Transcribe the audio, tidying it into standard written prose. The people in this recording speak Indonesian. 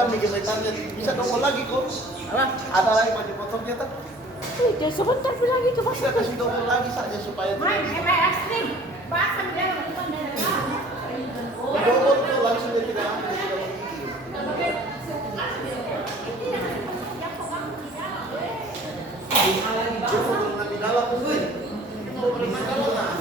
kan bikin rekannya bisa nongol lagi kok. Ada lagi baju kotornya tak? Dia sebentar bilang gitu Bisa maksudnya. kasih nongol lagi saja supaya bobot tuh langsung dia tidak ambil tidak memikir. Dia mau berenang di dalam, woi. Mau berenang dalam, nah,